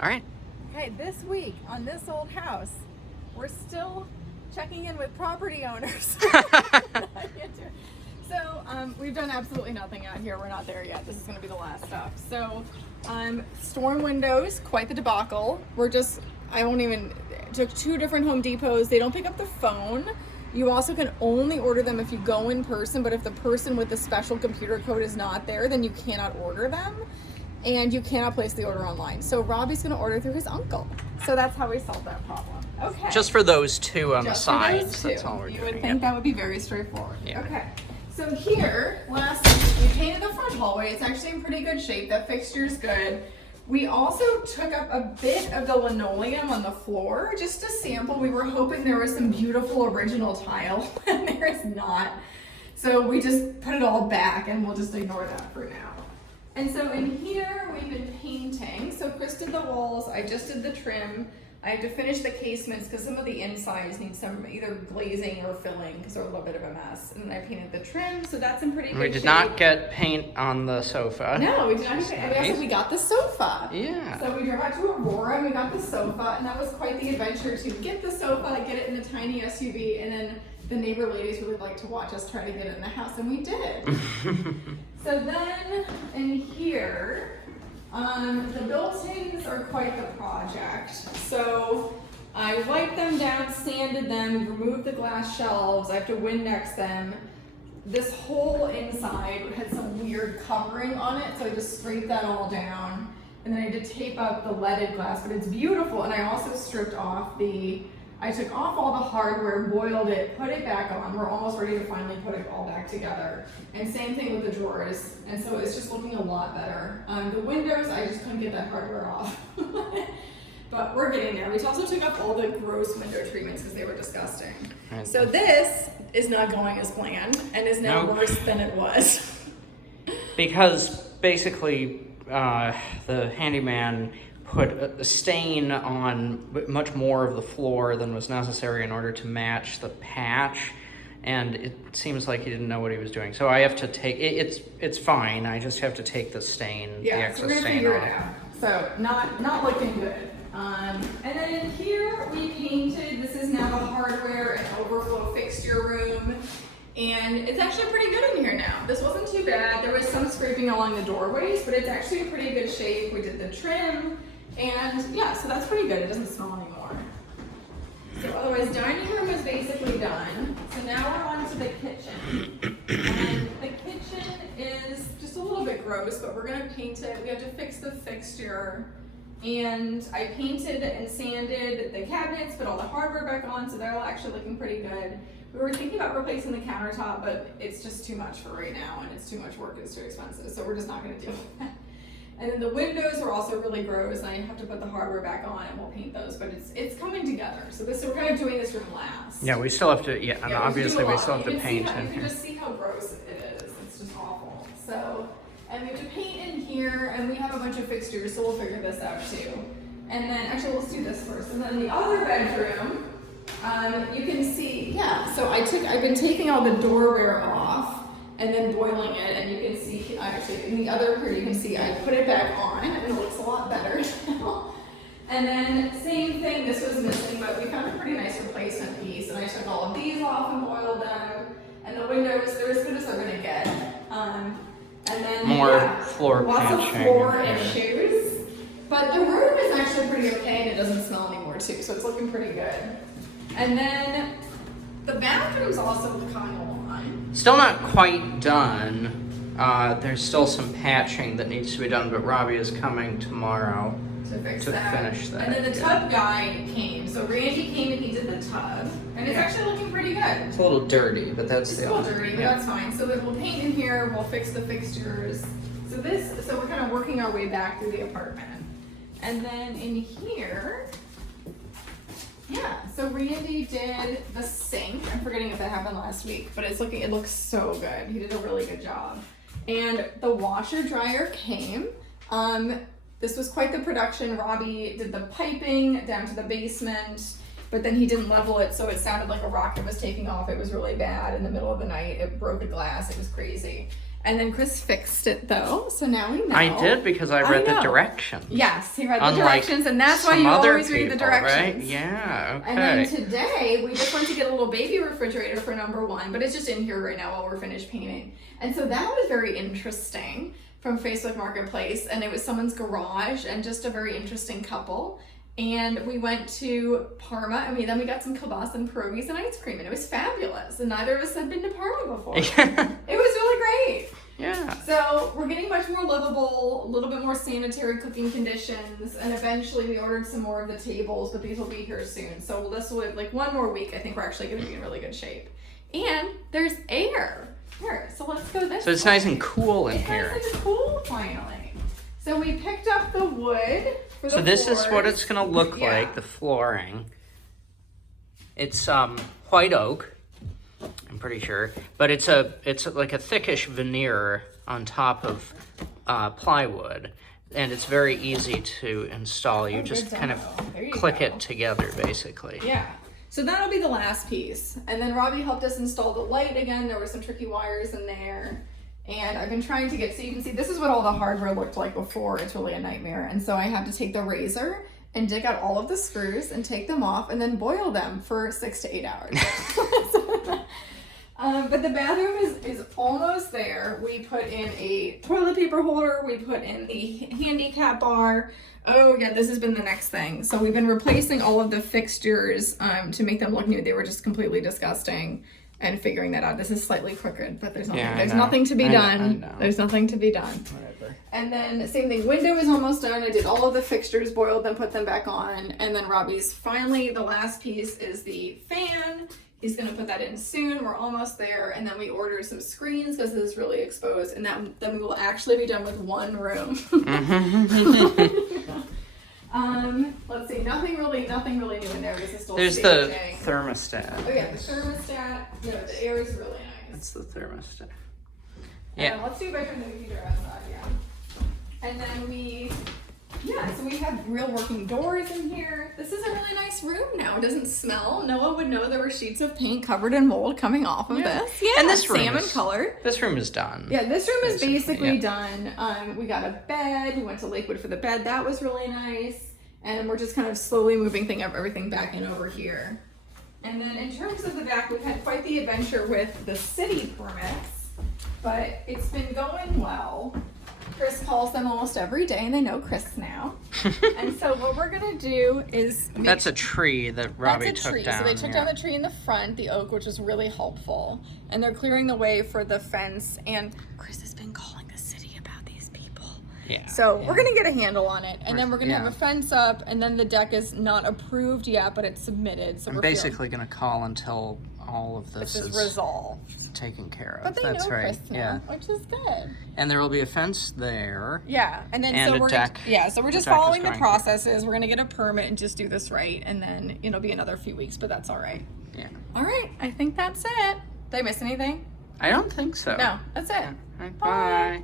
All right. Okay, this week on this old house, we're still checking in with property owners. So we've done absolutely nothing out here. We're not there yet. This is going to be the last stop. So storm windows, quite the debacle. Took 2 different Home Depots. They don't pick up the phone. You also can only order them if you go in person, but if the person with the special computer code is not there, then you cannot order them. And you cannot place the order online. So Robbie's going to order through his uncle. So that's how we solved that problem. Okay. Just for those 2 on Just the for sides. those 2. That's all we're You doing. would think that would be very straightforward. Yeah. Okay. So here, last week, we painted the front hallway. It's actually in pretty good shape. That fixture's good. We also took up a bit of the linoleum on the floor just to sample. We were hoping there was some beautiful original tile, and there is not. So we just put it all back, and we'll just ignore that for now. And so in here, we've been painting. So Chris did the walls, I just did the trim. I have to finish the casements because some of the insides need some either glazing or filling because they're a little bit of a mess. And then I painted the trim, so that's in pretty good shape. We did not get paint on the sofa. No, we did not get paint. We got the sofa. Yeah. So we drove out to Aurora and we got the sofa, and that was quite the adventure to get the sofa, get it in a tiny SUV, and then the neighbor ladies really liked to watch us try to get it in the house, and we did. So then in here, the built-ins are quite the project. So I wiped them down, sanded them, removed the glass shelves. I have to Windex them. This whole inside had some weird covering on it, so I just scraped that all down. And then I did tape up the leaded glass, but it's beautiful. And I also stripped off I took off all the hardware, boiled it, put it back on. We're almost ready to finally put it all back together. And same thing with the drawers. And so it's just looking a lot better. The windows, I just couldn't get that hardware off. But we're getting there. We also took off all the gross window treatments because they were disgusting. Right. So this is not going as planned and is now worse than it was. Because basically, the handyman put a stain on much more of the floor than was necessary in order to match the patch, and it seems like he didn't know what he was doing. So I have to take it's fine. I just have to take the stain, the Yeah, so excess we're gonna stain figure off. it out. So not looking good. And then in here we painted. This is now the hardware and overflow fixture room. And it's actually pretty good in here now. This wasn't too bad. There was some scraping along the doorways, but it's actually in pretty good shape. We did the trim. And yeah, so that's pretty good. It doesn't smell anymore. So otherwise, dining room is basically done. So now we're on to the kitchen. And the kitchen is just a little bit gross, but we're gonna paint it. We have to fix the fixture. And I painted and sanded the cabinets, put all the hardware back on, so they're all actually looking pretty good. We were thinking about replacing the countertop, but it's just too much for right now, and it's too much work, it's too expensive, so we're just not gonna deal with that. And then the windows were also really gross, and I have to put the hardware back on, and we'll paint those, but it's coming together. So we're kind of doing this room last. Yeah, we still have to. Yeah, and obviously we still have to paint in You can here. just see how gross it is. It's just awful. So, and we have to paint in here, and we have a bunch of fixtures, so we'll figure this out too. And then, actually, let's do this first. And then the other bedroom, you can see, so I've been taking all the doorware off and then boiling it, and you can see, actually, in the other here, you can see I put it back on, and it looks a lot better now. And then, same thing, this was missing, but we found a pretty nice replacement piece, and I took all of these off and boiled them, and the windows, they're as good as they're gonna get. And then, More floor lots of patching floor in issues. But the room is actually pretty okay, and it doesn't smell anymore too, so it's looking pretty good. And then the bathroom's also coming along. Still not quite done. There's still some patching that needs to be done, but Robbie is coming tomorrow To fix to that. finish that. And then the yeah. tub guy came. So Randy came and he did the tub. And it's actually looking pretty good. It's a little dirty, but that's It's the a little only- dirty, but yeah. that's fine. So then we'll paint in here, we'll fix the fixtures. So we're kind of working our way back through the apartment. And then in here, so Randy did the sink. I'm forgetting if that happened last week, but it looks so good. He did a really good job. And the washer dryer came. This was quite the production. Robbie did the piping down to the basement, but then he didn't level it, so it sounded like a rocket was taking off. It was really bad in the middle of the night. It broke a glass. It was crazy. And then Chris fixed it though, so now we know. I did because I read the know. directions. Yes, he read the Unlike directions, and that's why some you other always read the people, directions. right? Yeah, okay. And then today, we just went to get a little baby refrigerator for number one, but it's just in here right now while we're finished painting. And so that was very interesting from Facebook Marketplace, and it was someone's garage and just a very interesting couple. And we went to Parma, and then we got some kielbasa and pierogies and ice cream, and it was fabulous. And neither of us had been to Parma before. It was really great. Yeah. So we're getting much more livable, a little bit more sanitary cooking conditions, and eventually we ordered some more of the tables, but these will be here soon. So this will, like, one more week, I think we're actually going to be in really good shape. And there's air. Here, so let's go this So it's way. nice and cool in here. It's nice and cool, finally. So we picked up the wood for the So this is what floors. it's gonna look Yeah. like, the flooring. It's white oak, I'm pretty sure, but it's like a thickish veneer on top of plywood, and it's very easy to install. You just good kind of demo. There you click go. it together, basically. Yeah. So that'll be the last piece. And then Robbie helped us install the light again. There were some tricky wires in there. And I've been trying to get, so you can see this is what all the hardware looked like before. It's really a nightmare. And so I have to take the razor and dig out all of the screws and take them off and then boil them for 6 to 8 hours. But the bathroom is almost there. We put in a toilet paper holder. We put in the handicap bar. Oh yeah, this has been the next thing. So we've been replacing all of the fixtures to make them look new. They were just completely disgusting, and figuring that out. This is slightly crooked, but there's nothing. Yeah, I There's know. nothing to be I know, done. I know. There's nothing to be done. Whatever. And then same thing. Window is almost done. I did all of the fixtures, boiled them, put them back on, and then Robbie's finally the last piece is the fan. He's gonna put that in soon. We're almost there, and then we ordered some screens because this is really exposed, and then we will actually be done with one room. Let's see. Nothing really new in there. This is still There's the staging. thermostat. Oh yeah, the thermostat. No, the air is really nice. That's the thermostat. Yeah. Yeah. Let's see if I turn the computer outside. Yeah. And then so we have real working doors in here. This is a really nice room now. It doesn't smell. No one would know there were sheets of paint covered in mold coming off of Yeah. this. Yeah, And this room salmon is- color. This room is done. Yeah, this room is basically yeah. done. We got a bed. We went to Lakewood for the bed. That was really nice. And we're just kind of slowly moving everything back in over here. And then in terms of the back, we've had quite the adventure with the city permits, but it's been going well. Chris calls them almost every day, and they know Chris now. And so what we're gonna do is That's a tree that Robbie that's a took tree. down. So they took yeah. down the tree in the front, the oak, which was really helpful. And they're clearing the way for the fence. And Chris has been calling the city about these people. Yeah. So yeah. we're gonna get a handle on it. And then we're gonna have yeah. a fence up, and then the deck is not approved yet, but it's submitted. So I'm we're basically going to call until all of this this is is resolved. taken care of. But they That's know right. Chris now, Yeah. which is good. And there will be a fence there. Yeah, and then And so a we're deck. so we're just The deck is following the going here. processes. We're gonna get a permit and just do this right, and then it'll be another few weeks, but that's all right. Yeah. All right, I think that's it. Did I miss anything? I don't think so. No, that's it. All right, Bye. bye.